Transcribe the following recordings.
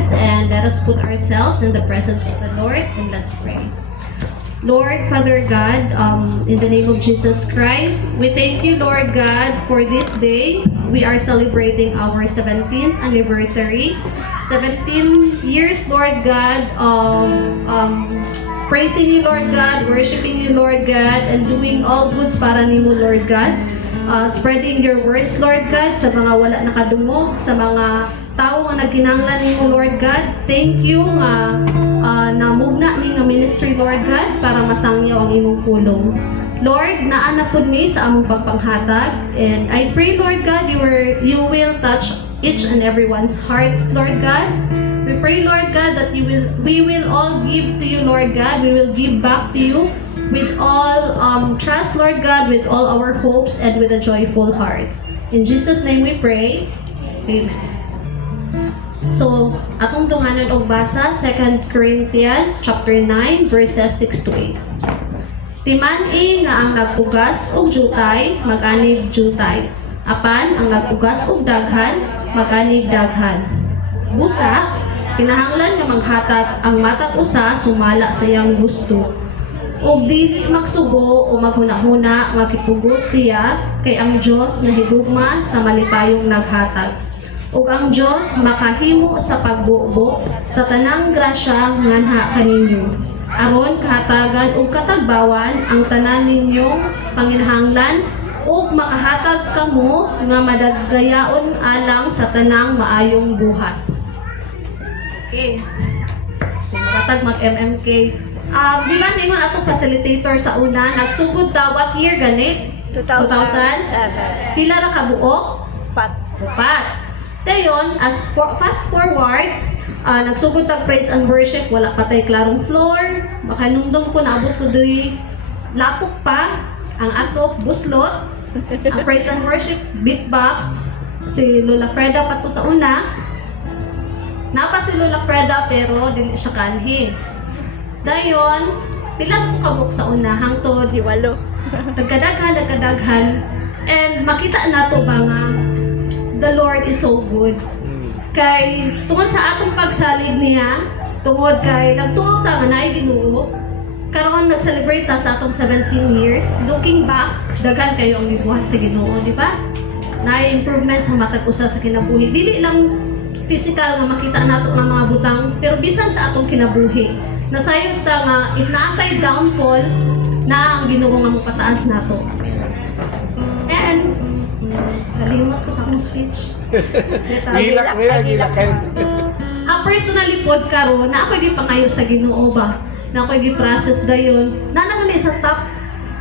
heads and let us put ourselves in the presence of the Lord and let's pray. Lord, Father God, in the name of Jesus Christ, we thank you, Lord God, for this day. We are celebrating our 17th anniversary. 17 years, Lord God, of praising you, Lord God, worshiping you, Lord God, and doing all goods para nimo, Lord God. Spreading your words, Lord God, sa mga wala nakadungog, sa mga tao nga nagkinahanglan nimo, Lord God. Thank you nga namugna ni nga ministry, Lord God, para masangyaw ang imong pulong. Lord, naanak pod ni sa among pagpanghatag, and I pray, Lord God, you will touch each and everyone's hearts, Lord God. We pray, Lord God, that we will all give to you, Lord God. We will give back to you with all trust, Lord God, with all our hopes and with a joyful hearts. In Jesus' name we pray. Amen. So, atong dunganan og basa 2 Corinthians chapter 9 verses 6 to 8. Timan-i nga ang nagpugas og jutay, mag-anig jutay. Apan ang nagpugas og daghan, mag-anig daghan. Busa, kinahanglan nga maghatag ang matag usa sumala sa iyang gusto. Og dili magsugo o maghuna-huna, makipugos siya kay ang Dios na higugma sa malipayong naghatag. Ug ang Dios makahimo sa pagbubo sa tanang grasya nganha kaninyo. Aron kahatagan ug katagbawan ang tanan ninyong panginahanglan ug makahatag kamo nga madaggayaon alang sa tanang maayong buhat. Okay. So maratag mag-MMK. Di ba ningon atong facilitator sa una nagsugod ta what year gani? 2007. Pila ra ka buok? 4. Dayon, as fast forward, nagsugod tag praise and worship, wala patay klarong floor, baka nungdong ko naabot ko diri lapok pa, ang ato buslot, ang praise and worship beatbox, si Lola Freda pa to sa una. Napa si Lola Freda pero dili siya kanhi. Dayon, pila to kabuk sa una hangtod Di walo. nagkadaghan, and makita nato ba nga the Lord is so good. Kay tungod sa atong pagsalig niya, tungod kay nagtuog ta nga naay Ginoo, karon nag-celebrate ta sa atong 17 years. Looking back, daghan kayo ang gibuhat sa Ginoo, di ba? Naay improvement sa matag usa sa kinabuhi. Dili lang physical nga makita nato nga mga butang, pero bisan sa atong kinabuhi. Nasayod ta nga if naatay downfall, na ang Ginoo nga mopataas nato. And kalimot ko sa akong speech. Gila kayo. Personally pod karon na ako gipangayo sa Ginoo ba. Na ako gi-process dayon. Na naman sa top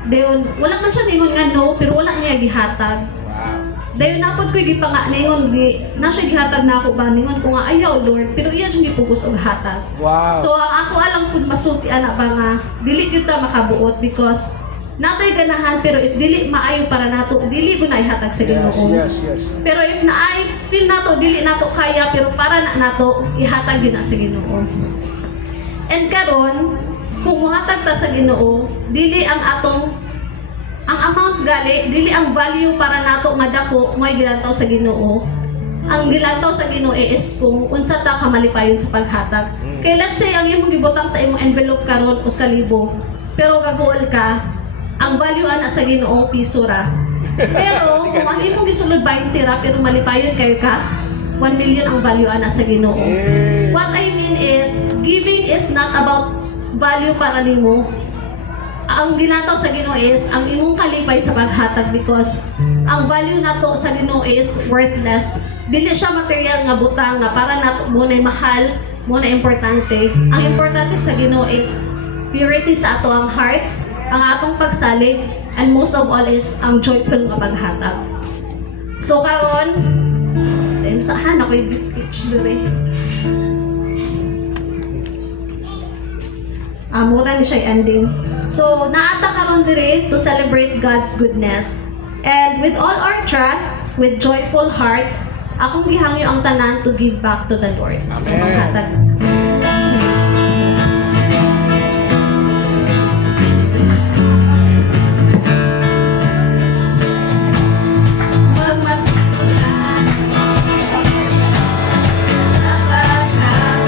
dayon. Wala man siya ningon nga no, pero wala niya gihatag. Dayon na pod ko ningon na siya gihatag na ako ba ningon ko nga ayaw Lord, pero iya jud gipugos og hatag. Wow. So ang ako alam pud masulti ana ba nga dili gyud ta makabuot because natay ganahan, pero if dili maayo para nato, dili ko na ihatag sa Ginoo. Yes. Pero if naay feel nato dili nato kaya, pero para na nato ihatag din na sa Ginoo. And karon kung mohatag ta sa Ginoo, dili ang amount gali, dili ang value para nato nga dako mo'y gilantaw sa Ginoo. Ang gilantaw sa Ginoo is kung unsa ta ka malipayon sa paghatag. Kay let's say ang imong gibutang sa imong envelope karon 1,000, pero gagool ka, ang value ana sa Ginoo piso ra. Pero kung ang imong gisulod 20 ra pero malipayon kayo ka, 1 million ang value ana sa Ginoo. What I mean is, giving is not about value para nimo. Ang gilantaw sa Ginoo is ang imong kalipay sa paghatag because ang value nato sa Ginoo is worthless. Dili siya material nga butang nga para nato mo na mahal, mo na importante. Ang importante sa Ginoo is purity sa ato ang heart, ang atong pagsalig, and most of all is ang joyful nga paghatag. So karon, saan ako yung speech dure? Mura ni siya ending. So naata karon dire to celebrate God's goodness. And with all our trust, with joyful hearts, akong gihangyo ang tanan to give back to the Lord. So maghatag. Magmasikulan sa paghatag.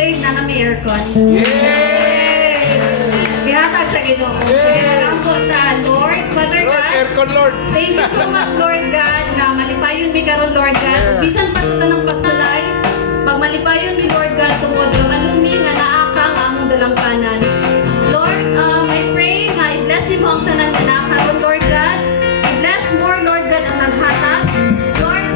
tuig na na may aircon. Yay! Ihatag sa Ginoo. Sige, nag-ambot ta, Lord, Father Lord, God. aircon, Lord. Thank you so much, Lord God, nga malipayon mi karon, Lord God. Bisan pa sa tanang pagsulay, pag malipayon mi, Lord God, tungod nga malumi nga naaka nga among dalangpanan. Lord, I pray nga i-bless din mo ang tanan nga naakaron, Lord God. I-bless more, Lord God, ang naghatag. Lord,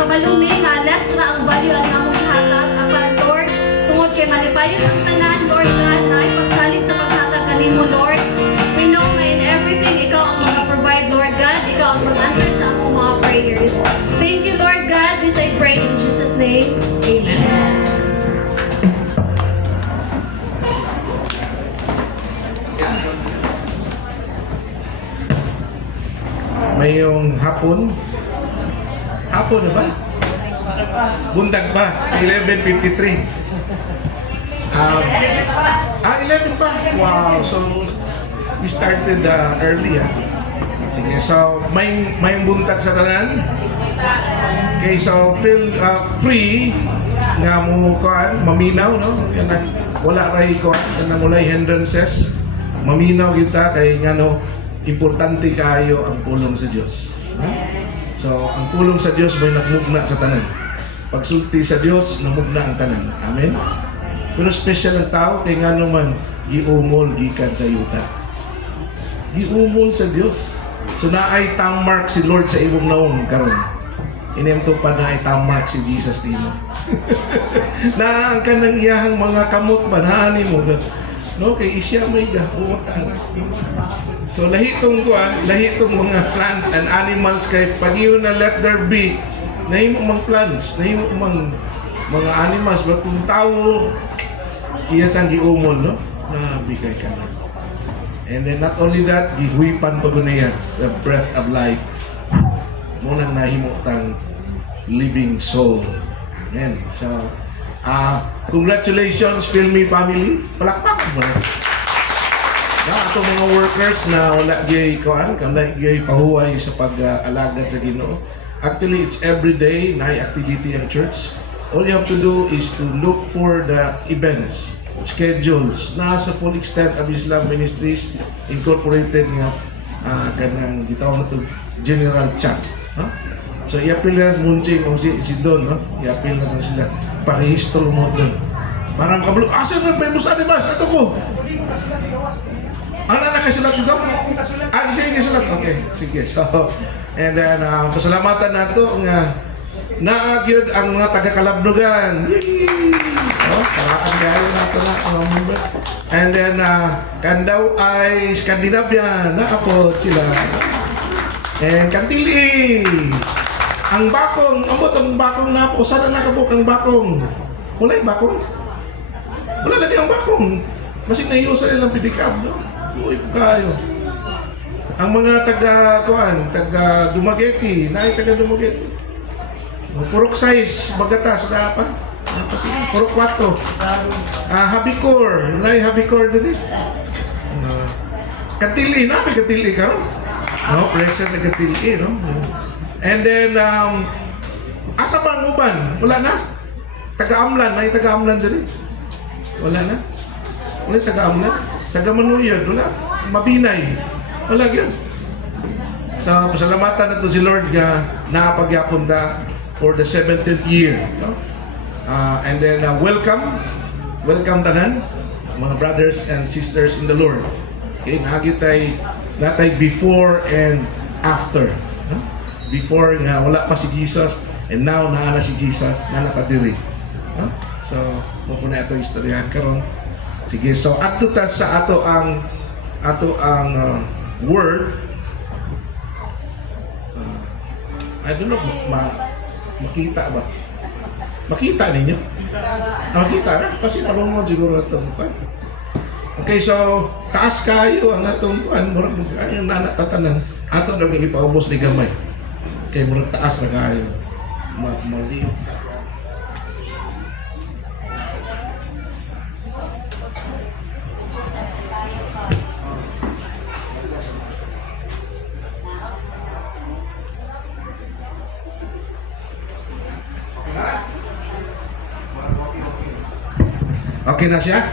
kamalumi nga less ra ang value ang among hatag. Apan, Lord, tungod kay malipayon ang tanan, Lord God, na ipagsalig sa paghatag kanimo, Lord. We know nga in everything, ikaw ang mag-provide, Lord God. Ikaw ang mag-answer sa among mga prayers. Thank you, Lord God. This I pray in Jesus' name. Amen. Mayong hapon. Hapon na ba? Bundag pa. 11:53. 11 pa. Wow. So, we started early. Sige. So, may buntag sa tanan. Okay. So, feel free nga mo kuan, maminaw, no? Yan ang wala ray kuan. Yan ang walay hindrances. Maminaw kita kay nga no, importante kayo ang pulong sa Diyos. So, ang pulong sa Diyos may nagmugna sa tanan. Pagsulti sa Diyos, namugna ang tanan. Amen? Pero special ang tao, kay nga naman, giumol, gikan sa yuta. Giumol sa Diyos. So, naay mark si Lord sa ibong naong karon. Inemto pa na ay mark si Jesus dino. Naang ka ng iyahang mga kamot, banhani mo. No, kay isya may gahuwaan. So lahitong kuan, lahitong mga plants and animals kay pag yun na let there be, nahimo mang plants, nahimo mang mga animals, but kung tao iyas ang giumon, no? Na bigay ka na. And then not only that, gihuipan pa guna sa breath of life. Muna nahimo tang living soul. Amen. So congratulations, Filmy family. Palakpakan mo na. Ato mga workers na wala gyay kuan, wala gyay pahuway sa pag-alagad sa Ginoo. Actually, it's every day na activity ang church. All you have to do is to look for the events, schedules. Nasa full extent of Islam Ministries Incorporated nga kanang gitawag na General Chat. So, i-appeal na munching o si Don, no? I-appeal na sila. Parehistro mo doon. Parang kablo, asan na pa yung musa, di ba? Ito ko. Ano na nakasulat dito? Sige, sulat. Okay, sige. So, and then, pasalamatan na ito nga naagyod ang mga taga-Kalabnugan. Yay! Oh, paraan gaya na ito na. And then, Kandaw ay Scandinavia. Naapod sila. And Kantili. Ang bakong. Ang bakong na po. Saan na nakabuk ang bakong? Wala yung bakong? Wala lagi ang bakong. Kasi naiusan nilang pedicab, no? Uy, kayo. Ang mga taga Dumaguete, taga Dumaguete. Purok size, Bagatas, na pa. Purok 4. Habicor, Habicor din eh. Katili, may Katili ka? No, present na Katili, no? And then, asa pa ang uban? Wala na? Taga-Amlan, taga-Amlan din eh. Wala na? Wala taga-Amlan? Taga-Manuyod, wala. Mabinay, wala yun. So, pasalamatan na to si Lord nga nakapagyapunta for the 17th year. No? And then, welcome tanan, mga brothers and sisters in the Lord. Okay, natay before and after. No? Before nga wala pa si Jesus, and now naana si Jesus na nakadiri. No? So, mo na ito istoryahan karon. Sige, so ato ta sa ato ang word. I don't know, makita ba? Makita ninyo? Makita na? Kasi marunong siguro na ito. Okay, so taas kayo ang atong murag yung nanatatanan. Ato daw ipaubos ni gamay. Okay, murag taas na kayo. Mali. Okay na siya?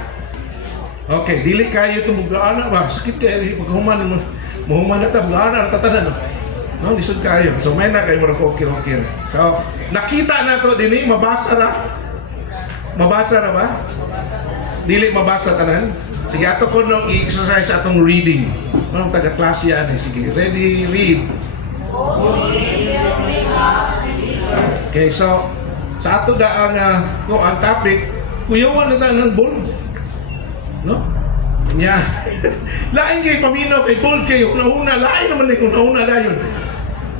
Okay, dili kayo ito bugaan ba? Sakit kayo, paghuman mo. Muhuman na ito, bugaan na tatanan. No, lisod kayo. So, may na kayo marang okay. So, nakita na to din mabasa na. Mabasa na ba? Dili mabasa tanan. Sige, ato ko nung i-exercise atong reading. Anong taga-klase yan eh. Sige, ready, read. Okay, so, sa ato da ang topic, kuyawan na tayo ng bold. No? Nya. Lain kay paminaw kay bold kayo. Una-una, lain naman na una-una na yun.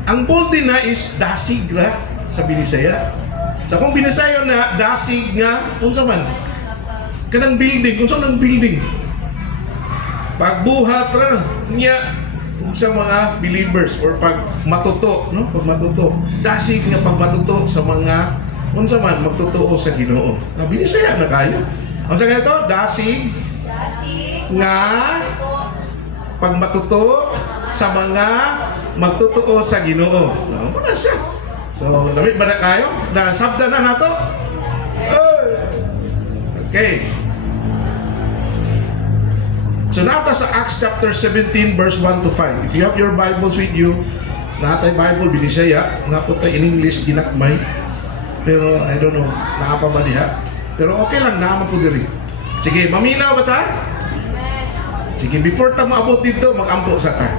Ang bold din na is dasig ra sa Binisaya. Sa kung Binisayo na dasig nga, unsa man? Kanang building, unsa nang building? Pagbuhat ra niya sa mga believers or pag matuto, no? Pag matuto. Dasig nga pag matuto sa mga unsa man magtotoo sa Ginoo. Binisaya na kayo. Unsa ganito? Dasig nga pag matuto sa mga magtotoo sa Ginoo. No, na siya. So, lamit ba na kayo? Nasabda na nato? Okay. So, nata sa Acts chapter 17 verse 1 to 5. If you have your Bibles with you, natay Bible, Binisaya, napunta in English, ginakmay. Pero, I don't know, naapa ba diha? Pero okay lang, naama po diri. Sige, maminaw ba ta? Sige, before ta maabot dito, mag-ampo sa ta.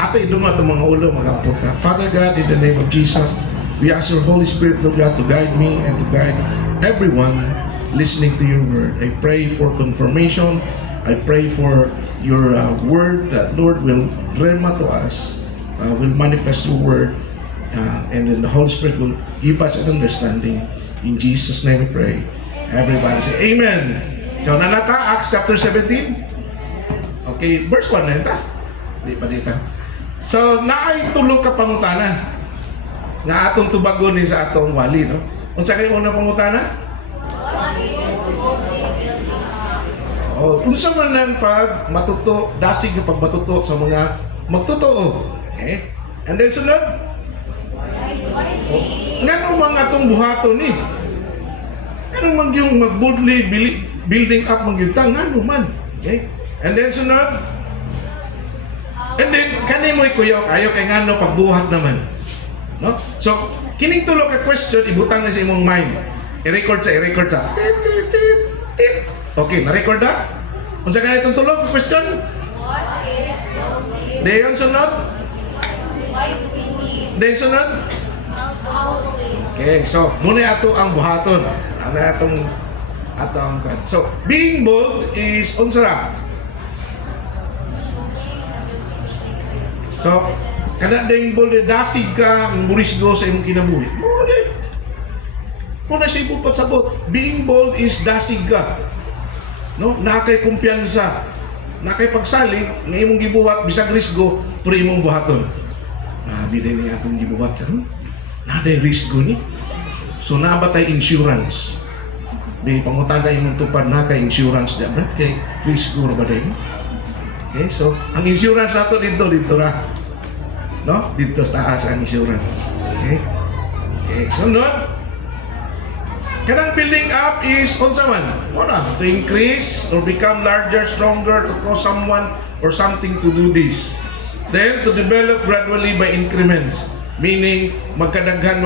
Ato iduma itong mga ulo, mag-ampo ta. Father God, in the name of Jesus, we ask your Holy Spirit, Lord God, to guide me and to guide everyone listening to your word. I pray for confirmation. I pray for your word that, Lord, will rema to us, will manifest your word, and then the Holy Spirit will give us an understanding. In Jesus' name we pray. Everybody say Amen. So, nanata, Acts chapter 17. Okay, verse 1 na ito. Di pa dito. So, naay tulog ka pangutana. Nga atong tubagon ni sa atong wali, no? Unsa kayo una pangutana? Oh, unsa man lang pag matuto, dasig yung pag matuto sa mga magtotoo. Okay? And then sunod? Nganong mga atong buhaton ni? Nganong man yung mag-boldly building up magyutang? Ngano man? Okay? And then sunod? And then, kanay mo'y kuyaw kayo kay ngano pagbuhat naman. No? So, kining tulo ka question, ibutang na sa imong mind. I-record sa. Tit, tit, tit, tit. Okay, na-record na? Unsa ka na itong tulo ka question? Dayon sunod? Dayon sunod? Okay, so, muna ato ang buhaton. Ano atong so, being bold is unsa ra? So, kada ding bold dasig ka, murisgo sa imong kinabuhi. Muna siya ipupat sabot. Being bold is dasig ka. No? Nakay kumpiyansa. Nakay pagsali, nga imong gibuhat, bisag risgo, pero imong buhaton. Nabi din atong gibuhat ka, no? Naday risgo ni. So, nabatay insurance. May pangutana imong tupad na kay insurance dyan, ba? Kay risgo ba din? Okay, so, ang insurance nato dito ra. No? Dito sa taas ang insurance. Okay? Okay, sunod. Kanang building up is unsa man? Una, to increase or become larger, stronger, to cause someone or something to do this. Then, to develop gradually by increments. Meaning, magkadaghan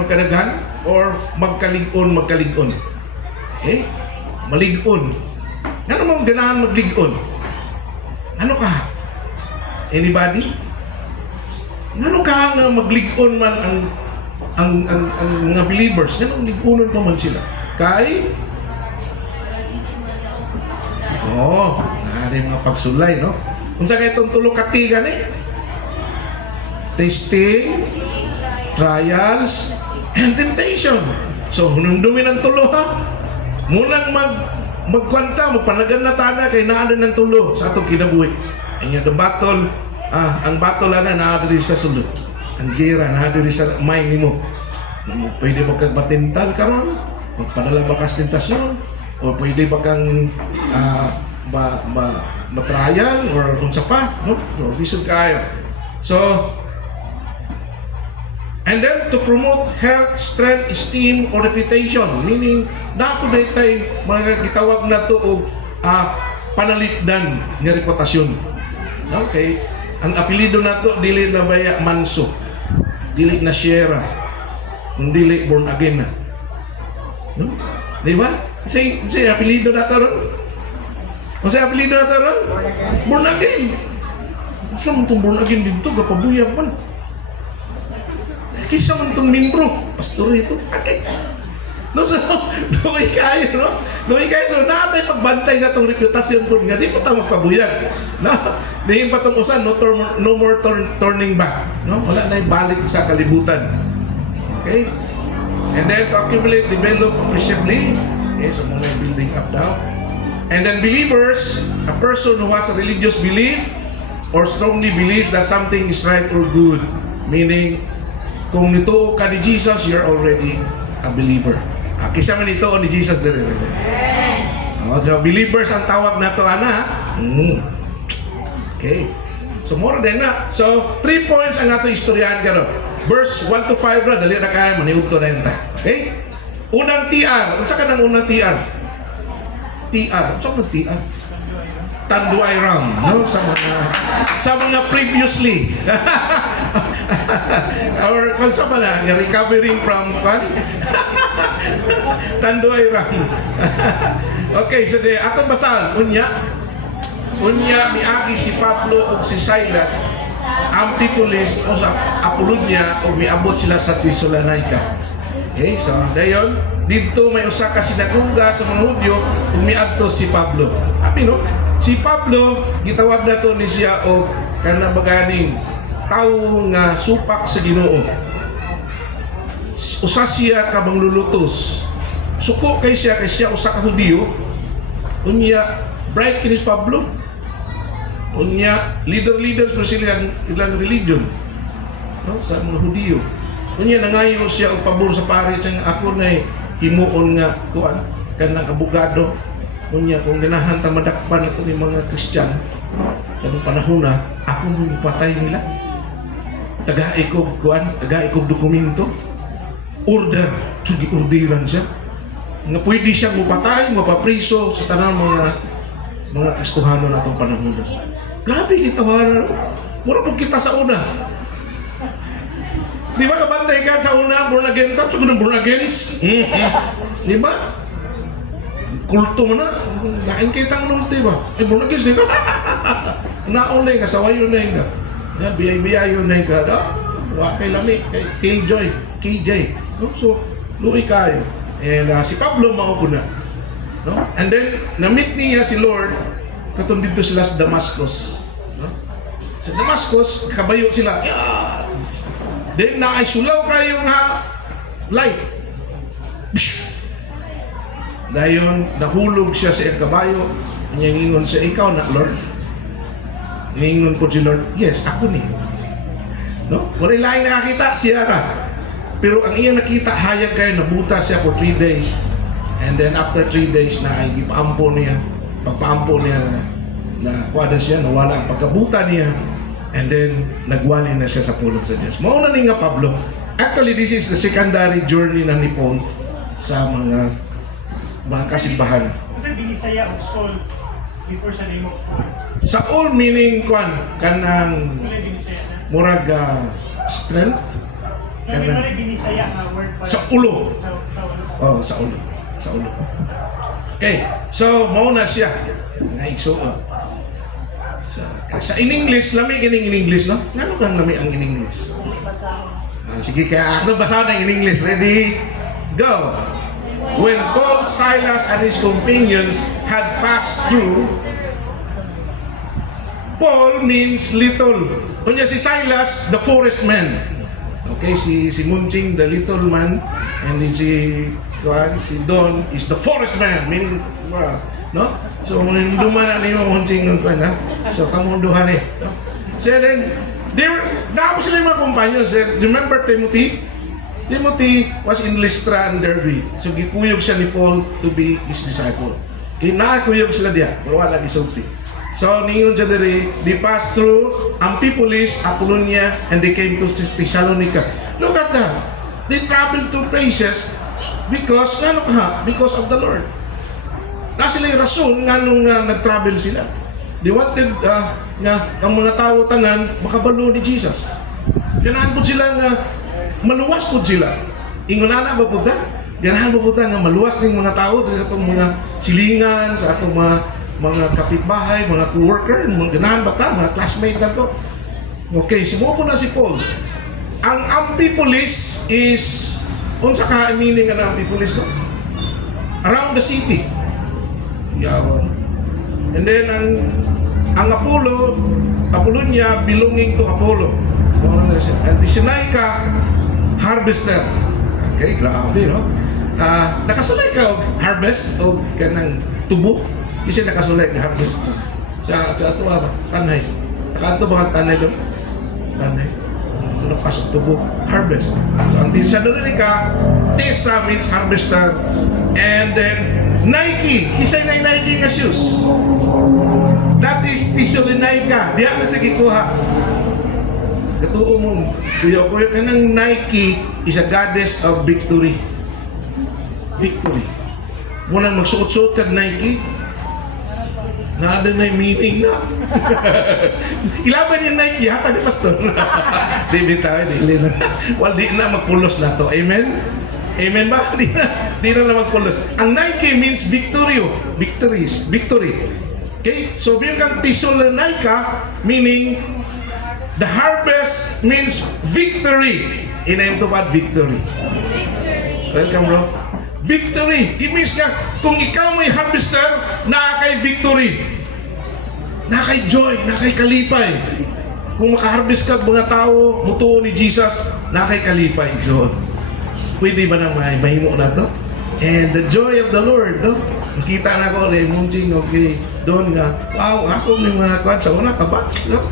or magkalig-on. Okay? Malig-on. Ano mong ganahan maglig-on? Ano ka? Anybody? Ano ka na maglig-on man ang mga believers? Ganong lig-onon pa man sila. Kay na mga pagsulay, no? Unsa kay itong tulo katigan testing, trials, and temptation. So, hunumdumi ng tulo ha. Munang magpanagan na tana kay naada ng tulo sa atong kinabuhi. And the battle, ang battle na naadiri sa sulod. Ang gira naadiri sa mind mo. Pwede ba kang matintal karon? Magpadala ba kas tentasyon? O pwede ba kang matrial or unsa pa? No? No, lisod kayo. So, And then to promote health, strength, esteem, or reputation. Meaning, dapat na tayo mga gitawag na to o panalipdan ng reputasyon. Okay? Ang apelido na to, dili na baya Manso. Dili na Sierra. Dili born again na. No? Di ba? Kasi apelido na to ron. Kasi apelido na to ron. Born again. Saan itong born again dito? Kapabuyag man. Kisa man itong membro. Pastor ito. Okay. No, so, luwi kayo, no? Luwi kayo. So, naatay pagbantay sa itong reputasyon po nga. Di pa tayo magpabuyag. No? Di pa itong usan, no more turning back. No? Wala na yung balik sa kalibutan. Okay? And then to accumulate, develop appreciably. Okay, so mga building up now. And then believers, a person who has a religious belief or strongly believes that something is right or good. Meaning, kung nito ka ni Jesus, you're already a believer. Kisa man ito ni Jesus din. So believers ang tawag na to, ana. Okay. So more than na. So 3 points ang ato istoryahan karon. Verse 1 to 5 ra, dali na kaya maniud to na yun ta. Okay? Unang TR. Unsa ka nang unang TR? TR. Unsa man TR? Tanduay Ram, no? Sa mga previously. Or kung sa pala, recovering from what? Tanduay Ram. Okay, so de atong basahan unya miagi si Pablo ug si Silas Amphipolis o sa Apolonia ug miabot sila sa Thessalonica. Okay, so dayon dito may usa ka sinagoga sa mga Hudyo ug miadto si Pablo. Abi no? Si Pablo gitawag na to ni siya og kana baganing tawo nga supak sa Ginoo. Usa siya ka manglulutos. Suko kay siya usa ka Hudyo. Unya bright kini Pablo. Unya leaders pa sila ilang religion. No, sa mga Hudyo. Unya nangayo siya og pabor sa pare sa ako na himuon nga kuan kanang abogado. Unya kung ganahan ta madakpan ito ni mga Kristyan kanang panahon na ako mo ipatay nila. Taga-ikog kuan, taga-ikog dokumento. Order, sugi orderan siya. Nga pwede siyang mupatay, mapapriso sa tanang mga Kristohano na itong panahon. Grabe gitawaran. Mura po kita sa una. Di ba kabantay ka sa una, born again, tapos ako ng born against? Di ba? Kulto mo na. Nain kitang nulti ba? Born against, di ba? Naon na yung kasawayo na yung ka. Biyay-biyayo na yung ka. Wakay lami, kay Killjoy, KJ. So, luwi kayo. And si Pablo maupo na. No? And then, na-meet niya si Lord katong dito sila sa Damascus. No? Sa Damascus, kabayo sila. Yeah! Then, nakaisulaw kayo nga light. Dayon, nahulog siya sa kabayo. Ngingon siya, ikaw na, Lord. Ngingon po si Lord, yes, ako ni. No? Wala lang nakakita siya ka. Pero ang iyang nakita, hayag kayo, nabuta siya for 3 days. And then after 3 days na ay ipaampo niya, pagpaampo niya na kuwada siya, nawala ang pagkabuta niya. And then nagwali na siya sa pulong sa Diyos. Mauna ni nga Pablo. Actually, this is the secondary journey na ni Paul sa mga kasimbahan. Kasi binisaya og soul before sa name of God. Saul meaning kwan, kanang Wala binisaya na. murag strength. Kaya wala binisaya na word para Sa ulo. Sa ulo. Oh, sa ulo. Sa ulo. Okay, so mauna siya. Naigsuon. Sa in English, lami kining in English, no? Ngano kang lami ang in English? Sige, kaya ako basahin ang in English. Ready? Go! When Paul, Silas, and his companions had passed through, Paul means little. Kunya si Silas, the forest man. Okay, si Munching, the little man, and then si Don is the forest man, meaning, no? So, duman na niyo Munching ng kwan, ha? So, kamunduhan eh. No? So then, nakapos sila yung mga companions. Remember Timothy? Timothy was in Lystra and Derbe. So, gikuyog siya ni Paul to be his disciple. Kinakuyog sila diya, pero wala gisulti. So, ningon siya diri, they passed through Amphipolis, Apollonia, and they came to Thessalonica. Look at God. They traveled to places because because of the Lord. Na sila yung rason nga nung nag-travel sila. They wanted nga ang mga tao tanan makabalo ni Jesus. Ganahan po sila nga maluwas po sila. Ingunana ba po ta? Ganahan po ta nga maluwas ng mga tao dito sa itong mga silingan, sa itong mga kapitbahay, mga co-worker, mga ganahan ba ta? Mga classmate na to. Okay, sumuko na si Paul. Ang Amphipolis is, unsa ka meaning ng Amphipolis no? Around the city. Yawan. And then ang Apollonia belonging to Apollo. And the Sinaica, harvester. Okay, grabe, no? Nakasulay ka og harvest o kanang tubo. Kasi nakasulay ng harvest. Sa ato ba? Tanay. Takanto ba ang tanay doon? Tanay. Napasok tubo. Harvest. So ang Thessalonica, Tessa means harvester. And then Nike. Kisay na Nike nga shoes. That is Thessalonica. Diya na sa gikuha. Katuo mo, kuya ka ng Nike is a goddess of victory. Victory. Muna magsuot-suot kag Nike, naada na yung meaning na. Ilaban yung Nike, hatag ni Pastor. Di bitaw, di na. Well, di na magpulos na to. Amen? Amen ba? Di na magpulos. Ang Nike means victory. Victory. Okay? So, bilang kang Thessalonica, meaning the harvest means victory. Inayin to ba? Victory. Welcome, bro. Victory. It means nga, kung ikaw may harvester, nakakay victory. Nakakay joy, nakakay kalipay. Kung makaharvest ka mga tao, mutuo ni Jesus, nakakay kalipay. So, pwede ba na mahimo na to? And the joy of the Lord, no? Nakita na ko, Munching, okay, doon nga, wow, ako may mga kwan sa una, kabats, no?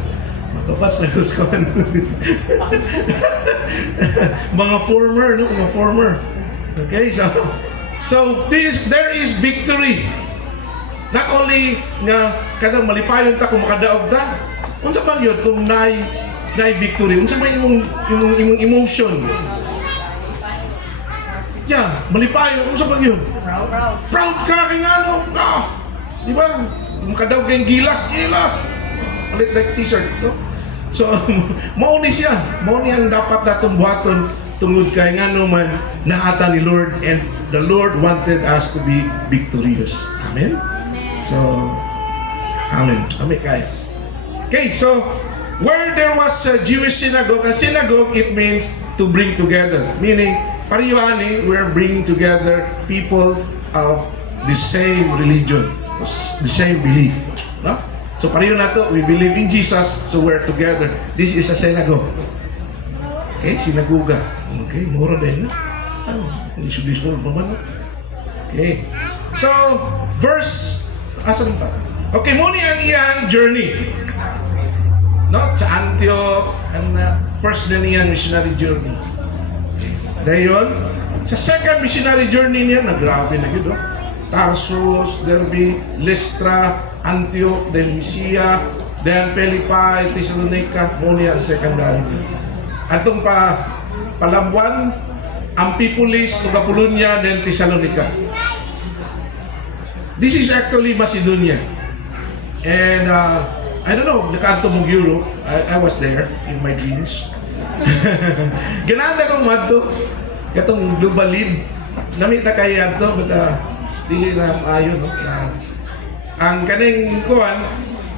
Kabats na gusto ko. Mga former, no? Mga former. Okay, so there is victory. Not only nga kadang malipayon ta kung makadaog ta. Unsa man yun kung nay victory? Unsa man imong emotion? Yeah, malipayon. Unsa man yun? Proud ka kay ngano? Di ba? Makadaog kay gilas. Palit like t-shirt, no? So, mao ni siya. Mao ni ang dapat natong buhaton tungod kay ngano man naata ni Lord, and the Lord wanted us to be victorious. Amen? So, amen. Amen kay. Okay, so where there was a Jewish synagogue, a synagogue it means to bring together. Meaning, pareho ani, we're bringing together people of the same religion, the same belief. No? So pareho na to, we believe in Jesus, so we're together. This is a synagogue. Okay, sinagoga. Okay, mura din na. Isu-discord naman. Okay. So, verse, asan pa? Okay, muna ang iyang journey. No? Sa Antioch, ang first na niyan missionary journey. Dayon, sa second missionary journey niya, nagrabe na yun, no? Tarsus, Derbe, Lystra, Antioch, then Mysia, then Philippi, Thessalonica, muna ang secondary. Atong Palabuan, Amphipolis, Apollonia, then Thessalonica. This is actually Macedonia. And I don't know, nakaanto mong Europe. I was there in my dreams. Gananda kong madto. Katong global lead. Namita kay adto, but dili na ayon, no? Ang kaning kuan,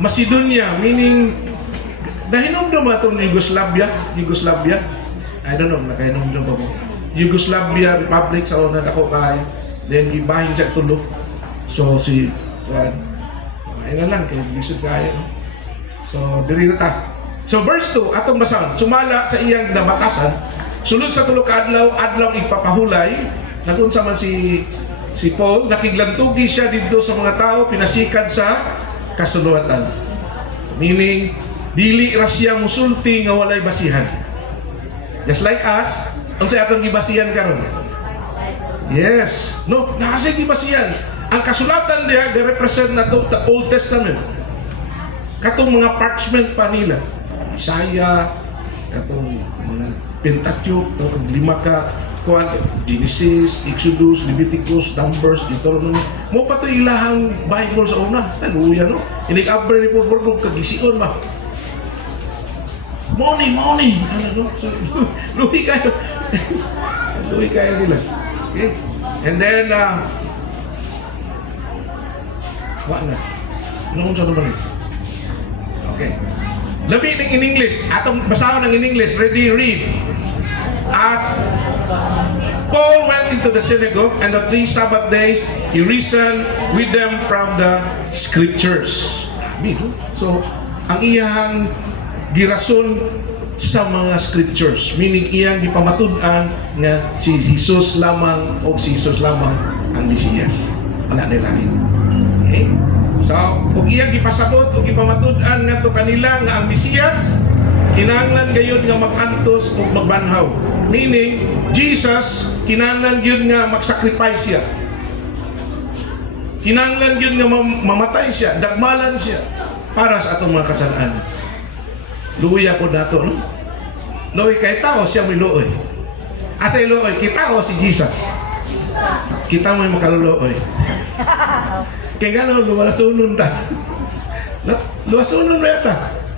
Macedonia, meaning nahinumdum atong Yugoslavia. I don't know, nakahinumdum ba mo? Yugoslavia Republic sa una dako kay, then gibahin siya tulo. So si ayun lang kay lisod kayo. So diri na ta. So verse 2 atong basahan. Sumala sa iyang nabatasan, sulod sa tulo ka adlaw igpapahulay, nagunsa man si Paul, nakiglantugi siya dito sa mga tao, pinasikad sa kasuluatan. Meaning, dili ra siya musulti nga walay basihan. Just like us, ang sa atong gibasihan karon. Yes. No, nasa gibasihan. Ang kasulatan diya ga-represent na to the Old Testament. Katong mga parchment pa nila. Isaiah, katong mga Pentateuch, kung 5 ka kuan, Genesis, Exodus, Leviticus, Numbers, Deuteronomy. Mo pa to ilahang Bible sa una. Hallelujah, no? Inig-abra ni Purpurnog, kagisiun ba? Morning! Ano, no? So, luhi kayo. Luhi kayo sila. Okay? And then, wala na. Ano sa naman eh? Okay. Labi in English. Atong basahan ng in English. Ready, read. As Paul went into the synagogue, and the 3 Sabbath days, he reasoned with them from the scriptures. So, ang iyang girason sa mga scriptures, meaning iyang gipamatud-an nga si Jesus lamang o si Jesus lamang ang Mesiyas. Wala nila rin. Okay? So, kung iyang gipasabot o gipamatud-an nga to kanila nga ang Mesiyas, kinahanglan gayon nga mag-antos o magbanhaw. Meaning, Jesus, kinahanglan yun nga mag-sacrifice siya. Kinahanglan yun nga mamatay siya, dagmalan siya para sa atong mga kasalaan. Luya po nato, no? Luoy kay tao, siya may luoy. Asa luoy, kita o si Jesus? Kita mo yung makaluluoy. Kaya gano'n, luwasunon ta. No? Luwasunon na yata.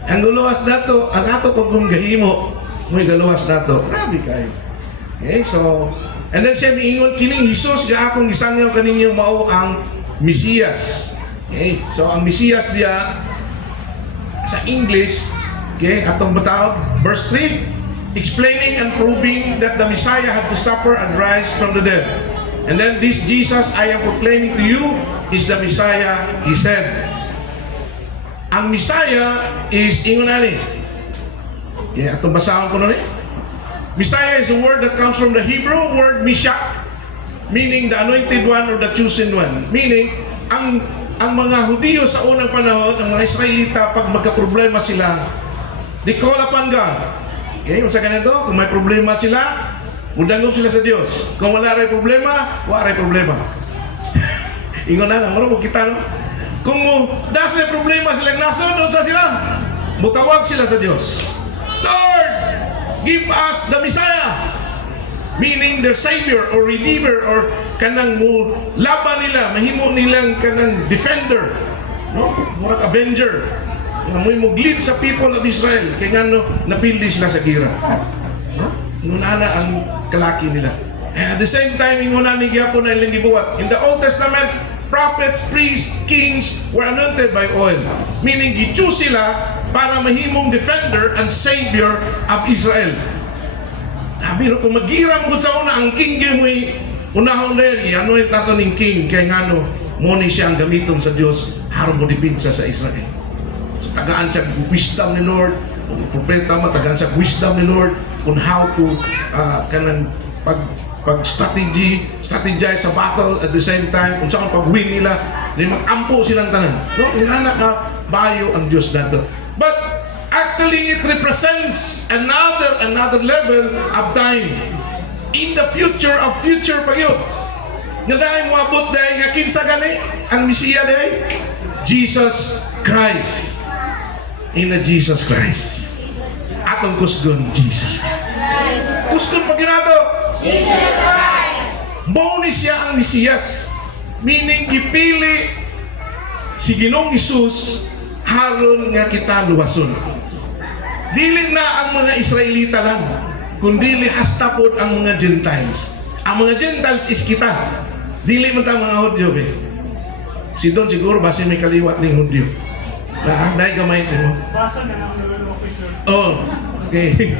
Ang guluwas nato, ang ato kung gahimo, may galuwas nato. Grabe kayo. Okay, so, and then siya miingon, kining Jesus, ga akong isangyaw kaninyo mao ang Mesiyas. Okay, so ang Mesiyas diya, sa English, okay, atong batawag, verse 3, explaining and proving that the Messiah had to suffer and rise from the dead. And then this Jesus I am proclaiming to you is the Messiah, he said. Ang Messiah is ingon ani. Yeah, atong basahan ko na ni. Messiah is a word that comes from the Hebrew word Mishak, meaning the anointed one or the chosen one. Meaning, ang mga Hudiyo sa unang panahon, ang mga Israelita, pag magka-problema sila, they call upon God. Okay, kung sa ganito, kung may problema sila, mudangog sila sa Diyos. Kung wala rin problema, wala rin problema. Ingon na lang, marunong kita, no? Kung das na problema silang naso, doon sa sila, mutawag sila sa Diyos. Lord, give us the Messiah. Meaning their Savior or Redeemer or kanang mo laban nila, mahimo nilang kanang defender, no? Murag avenger. Nga mo lead sa people of Israel. Kaya nga no, napildi sila sa gira. No? Ngunana ang kalaki nila. And at the same time, inguna ni Gyapon na ilang gibuhat. In the Old Testament, prophets, priests, kings were anointed by oil. Meaning, gi-choose sila para mahimong defender and savior of Israel. Pero kung mag-iram ko sa una, ang king yung may unahon na yan, i-anoint nato ng king, kaya nga no, muna siya ang gamiton sa Diyos, harong mo dipinsa sa Israel. So, tagaan siya wisdom ni Lord, kung propeta mo, tagaan siya wisdom ni Lord, on how to, kanang strategize sa battle at the same time, kung saan pag-win nila, di mag-ampo silang tanan. No? Yung anak ka, bayo ang Diyos nato. But, actually, it represents another level of time. In the future of future pa yun. Nga dahil mo abot dahil nga kinsa gani, ang Mesiya dahil, Jesus Christ. In the Jesus Christ. Atong kusgon, Jesus Christ. Kusgon pa ginato. Jesus Christ. Mo ni siya ang Mesiyas. Meaning, ipili si Ginoong Isus haron nga kita luwason. Dili na ang mga Israelita lang, kundi hasta po ang mga Gentiles. Ang mga Gentiles is kita. Dili man ta mga Hudyo, be. Si Don siguro base may kaliwat ng Hudyo. Naay gamay mo. Basa na ang level of official. Oh, okay.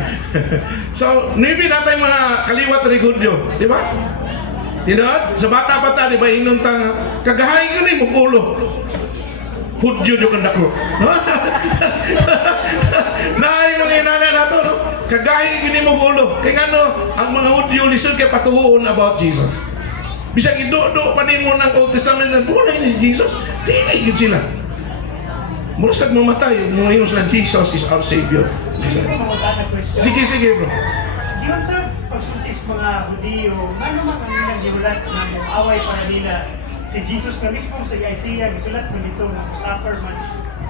So, maybe natin mga kaliwat ng Hudyo, di ba? Tinod, sa bata pa ta, di ba, inon ta, kagahay ko rin, mag-ulo. Hudyo yung kandako. No? Naay mga inana na to, no? Kagahi gini mo gulo. Kaya nga no, ang mga Hudyo lisod kay patuhuon about Jesus. Bisag ido-do pa din mo ng Old Testament na buhay ni Jesus. Dili yun sila. Mula sa mamatay, mga yun sila, Jesus is our Savior. Sige bro. Diyon sa pagsultis mga Hudiyo, ano man ang nilang giulat na away para nila si Jesus na mismo sa Isaiah, gisulat mo dito na suffer man.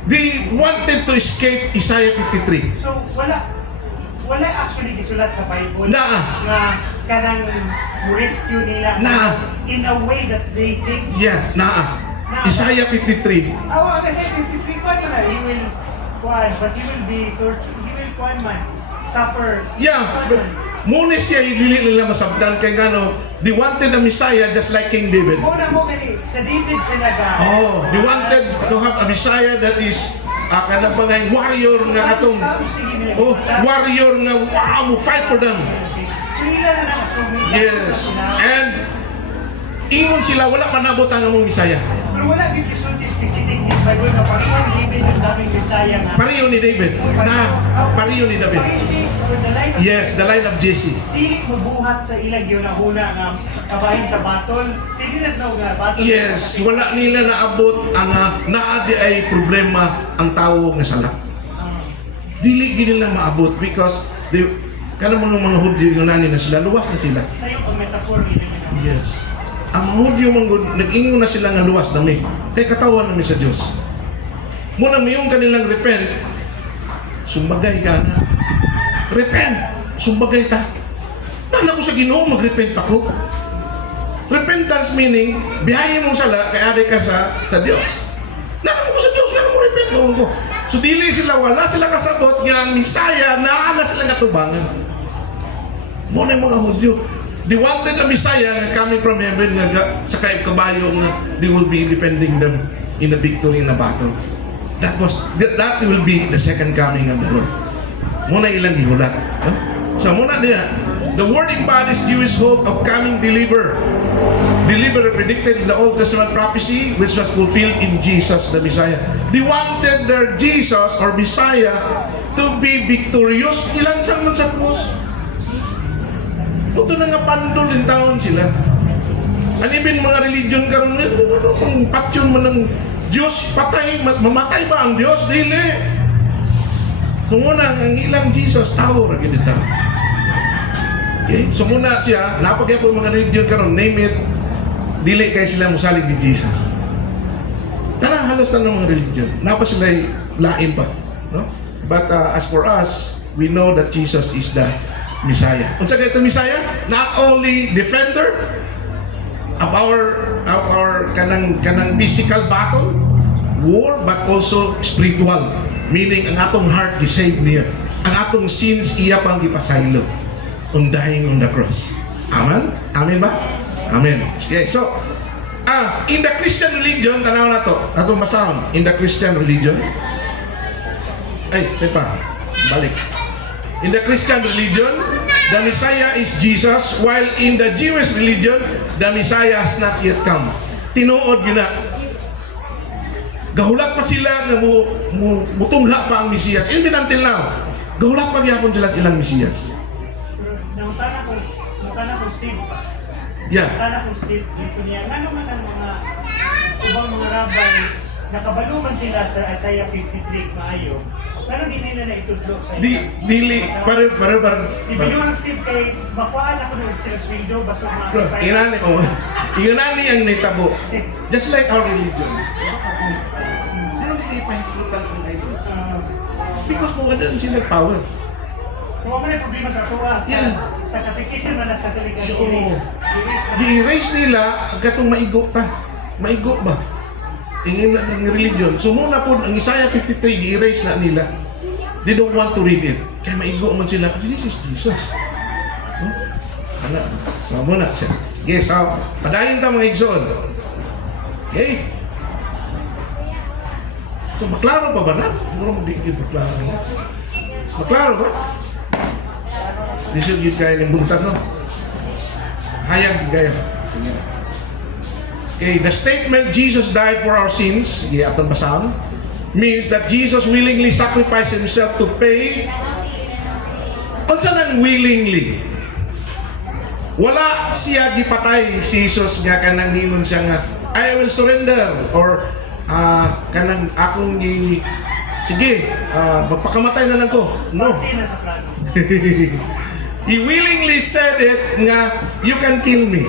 They wanted to escape Isaiah 53. So, wala wala actually gisulat sa Bible Naa. nga kanang rescue nila Naa. in a way that they think. Yeah, naa. Isaiah 53. Awa kasi if we kwan na, he will kwan, but he will be tortured. He will kwan man, suffer. Yeah, but muna siya hindi nila masabdan kay ngano, they wanted a Messiah just like King David. Muna mo gani, sa David sila ga. Oh, they wanted to have a Messiah that is kanang mga warrior nga katong warrior nga wow, fight for them. So ila na nakasumit. Yes. And ingon sila wala man nabot ang among Messiah. Pero wala din isulti specific is Bible na parang David yung daming Messiah nga. Pareho ni David. Pareho ni David. Yes, the line of Jesse. Dili mo buhat sa ilang ginahuna nga kabahin sa battle. Dili na nga battle. Yes, wala nila naabot ang naa di ay problema ang tao nga sala. Dili gid nila maabot because they kanang mga Hudyo yung nani na sila luwas na sila. Isa yung pag-metaphor nila. Yes. Ang mga Hudyo nag-ingon na sila nga luwas dami. Kay katawan namin sa Dios. Muna mayong kanilang repent, sumbagay ka na. Repent, sumbagay ta. Nala ko sa Ginoo mag-repent pa ko. Repentance meaning biyahin mo sala kay ade ka sa Dios. Nala ko sa Dios, nala mo repent ko. So dili sila wala sila kasabot nga ang Messiah na ana sila katubangan. Muna yung mga Hudyo, they wanted a Messiah coming from heaven nga sa kabayo nga they will be defending them in a victory in a battle. That will be the second coming of the Lord. Muna ilang gihulat. No? So muna din, the word embodies Jewish hope of coming deliverer predicted in the Old Testament prophecy which was fulfilled in Jesus the Messiah. They wanted their Jesus or Messiah to be victorious. Ilang sang man sa krus. Ito na nga pandol in taon sila. Anibin mga religion karon kung patyon man ng Diyos, patay, mamatay ba ang Diyos? Dili. So muna, ang ilang Jesus, tao rin dito. Okay? So muna siya, napagay po mga religion karon, name it, dili kay sila musalig ni Jesus. Tanang halos na ng mga religion. Napa sila lain pa. No? But as for us, we know that Jesus is the Messiah. Unsa kay ito Messiah? Not only defender of our kanang physical battle, war, but also spiritual. Meaning ang atong heart gisave niya. Ang atong sins iya pang gipasaylo. On dying on the cross. Amen? Amen ba? Amen. Okay, so in the Christian religion, tanaw na to. Atong basahon. In the Christian religion. Ay, tepa. Balik. In the Christian religion, the Messiah is Jesus, while in the Jewish religion, the Messiah has not yet come. Tinuod yun na. Gahulat pa sila na mutungha pa ang Mesiyas. Even until now, gahulat pa gyapon sila silang Mesiyas. Nangutana ko Steve. Yeah. Nangutana ko Steve. Dito niya, ano man ang mga ubang mga rabbis, nakabaluman sila sa Isaiah 53 maayo. Pero di nila na itudlo sa Dili, pare. Ibinuang Steve kay makuhaan ako ng silang sweldo, baso mga Inganani ang naitabo. Just like our religion. Sino pinipahisutan ang idols? Because mo wala sila power. Kung ano yung problema sa tuwa, Yeah. sa katekisin na nasa katilig Oo. Di-erase nila ang katong maigo ta. Maigo ba? Ingin na ng religion. So muna po, ang Isaiah 53, i-erase na nila. They don't want to read it. Kaya maigo man sila, this is Jesus. Huh? Ano? So muna siya. Sige, so, padayin ta mga igsoon. Okay? So, maklaro pa ba na? Mura mo di maklaro. Maklaro ba? Di siya yun kaya ng buntag, no? Hayag kaya. Sige na. Okay, the statement Jesus died for our sins, atong basahon, means that Jesus willingly sacrificed himself to pay. Unsa nang willingly? Wala siya gipatay si Jesus nga kanang ningon siya nga I will surrender or kanang akong sige, magpakamatay na lang ko. No. He willingly said it nga you can kill me.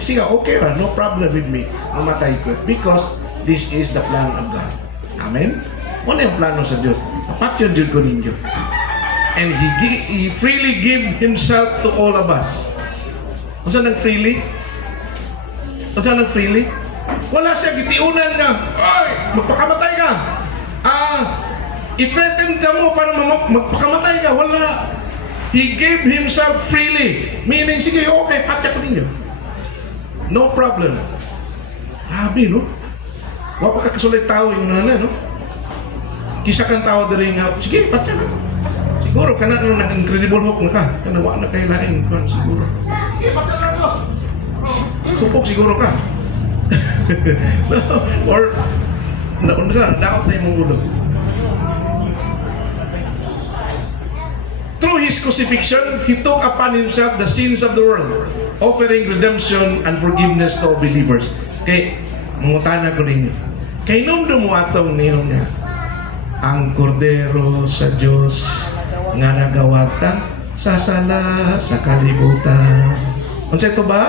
Sige, okay ra, no problem with me. Mamatay ko. Because this is the plan of God. Amen? Ano yung plano sa Diyos? Napatyon Diyod ko ninyo. And He freely give Himself to all of us. Kung saan nag-freely? Kung saan nag-freely? Wala siya gitiunan nga, ay, magpakamatay ka. I-threaten ka mo para magpakamatay ka. Wala. He gave Himself freely. Meaning, sige, okay, patya ko ninyo. No problem. Grabe, no? Wala pa kakasulit tao yung nana, no? Kisa kang tao din nga, sige, patya na. Siguro, ka na nung nag-Incredible Hulk na ka. Kanawa na kayo laing, siguro. Sige, patya na ko. Kupok siguro ka. Or, naon na, naot na yung ulo. Through His crucifixion, He took upon Himself the sins of the world, offering redemption and forgiveness to all believers. Kay, mungutana ko ninyo. Kay nung dumuatong niyo nga, ang kordero sa Diyos nga nagawatan sa sala sa kalibutan. Ano ito ba?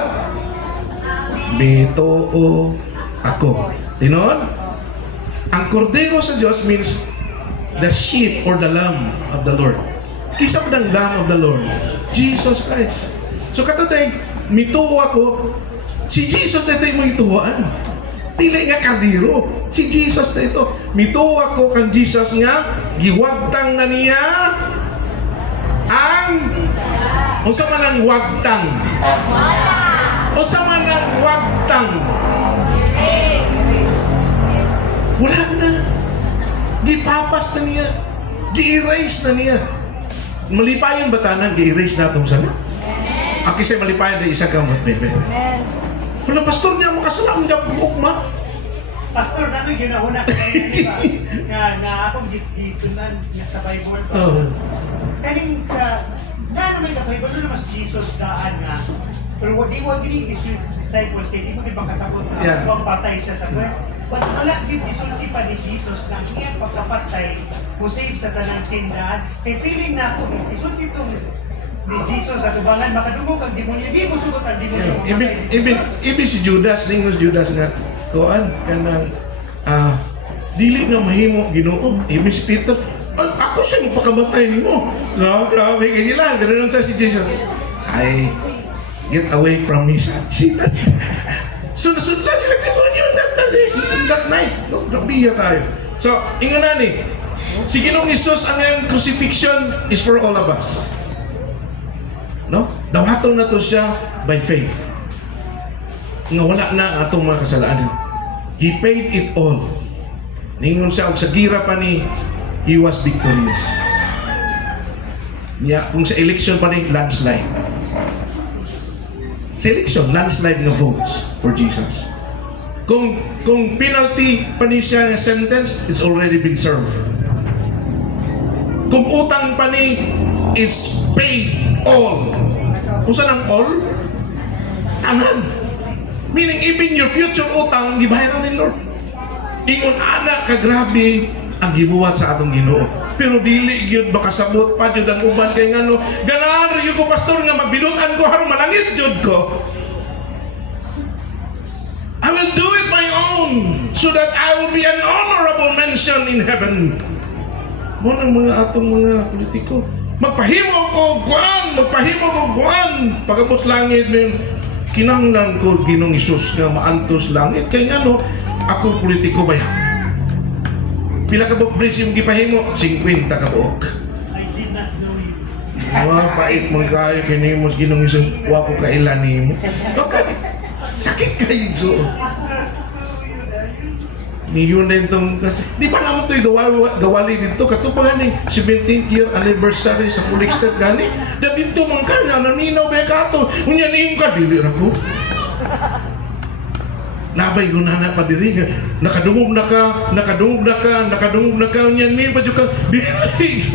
Bitoo ako. Tinon? Ang kordero sa Diyos means the sheep or the lamb of the Lord. Kisap ng lamb of the Lord, Jesus Christ. So katotay, mituo ako, si Jesus na ito yung ituwaan. Dili nga kardiro, si Jesus na ito. Mituo ako kang Jesus nga, giwagtang na niya ang unsa man ang wagtang. Unsa man ang wagtang. Wala na. Gipapas na niya. Gi-erase na niya. Malipayon ba tanan? Gi-erase na itong sana? Ang kisay malipayon na isa kamot, bebe. Wala, pastor niya makasalam niya ugma. Pastor, namin ginahuna ka nga akong gitunan nga sa Bible. Kaning sa naman sa Bible, doon naman si Jesus daan nga. Pero di mo gini disciples kay di mo di pagkasabot na huwag patay siya sa buhay. Wala din isulti pa ni Jesus na iyang pagkapatay mo save sa tanang sindaan. Kay feeling na ako, isulti itong ni Jesus at ubangan, makadungog ang demonyo. Di mo sugot ang demonyo. Even si Judas, ningos Judas nga, kuan kanang dili na mahimo Ginoo. Even si Peter, ako siya magpakamatay nimo. No, grabe kay nila. Ganoon sa si Jesus. Ay, get away from me, Satan. Sunod-sunod sila demonyo that night. No, nabiya tayo. So, ingon na ni, si Ginoong Isus ang iyang crucifixion is for all of us. No? Dawaton na to siya by faith. Nga wala na atong mga kasalanan. He paid it all. Ningon siya, og sa gira pa ni, He was victorious. Niya, kung sa election pa ni, landslide. Sa election, landslide nga votes for Jesus. Kung penalty pa ni siya sentence, it's already been served. Kung utang pa ni, it's paid all. Kung saan ang all? Tanan. Meaning, even your future utang, gibayaran ni Lord. Ingon, anak, kagrabe ang gibuhat sa atong Ginoo. Pero dili yun, makasabot pa yun ang uban kay ngano. Ganahan rin ko, pastor, nga magbinutan ko, harong malangit yun ko. I will do it my own so that I will be an honorable mention in heaven. Mo ng mga atong mga politiko. Magpahimo ko guan. Pagkapos langit din, kinanglan ko Ginoong Isus nga maantos langit. Kaya ano, ako politiko ba yan? Pila ka buok bridge yung gipahimo? 50 ka buok. I did not know you. Pait mong kayo, kinimos Ginoong Isus, wako kailan mo. Okay, sakit kayo so. Ni yun na itong, di ba naman ito'y gawali dito? Katupagan ni 17th year anniversary sa Pulik State gani. Da dito man ka, naninaw ba ka ito? Unyanin ka, dili na ko. Nabay ko na pa diri. Nakadungog na ka, unyanin pa dyan ka, dili.